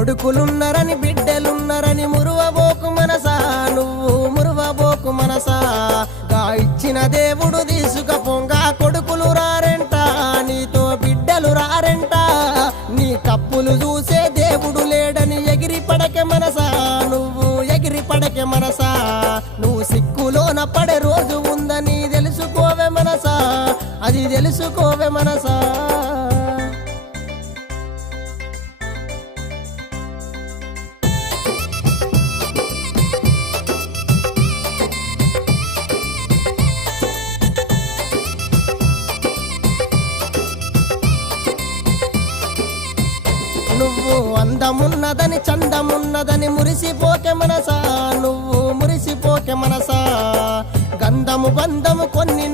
కొడుకులున్నరని బిడ్డలున్నరని మురువబోకు మనసా, నువ్వు మురువబోకు మనసా. గా ఇచ్చిన దేవుడు తీసుకపోంగా కొడుకులు రారెంట, నీతో బిడ్డలు రారెంట. నీ తప్పులు చూసే దేవుడు లేడని ఎగిరి పడకే మనసా, నువ్వు ఎగిరి పడకే మనసా. నువ్వు సిక్కులోన పడే రోజు ఉందని తెలుసుకోవే మనసా, అది తెలుసుకోవే మనసా. నువ్వు అందమున్నదని చందమున్నదని మురిసిపోకే మనసా, నువ్వు మురిసిపోకే మనసా. గంధము బంధము కొన్ని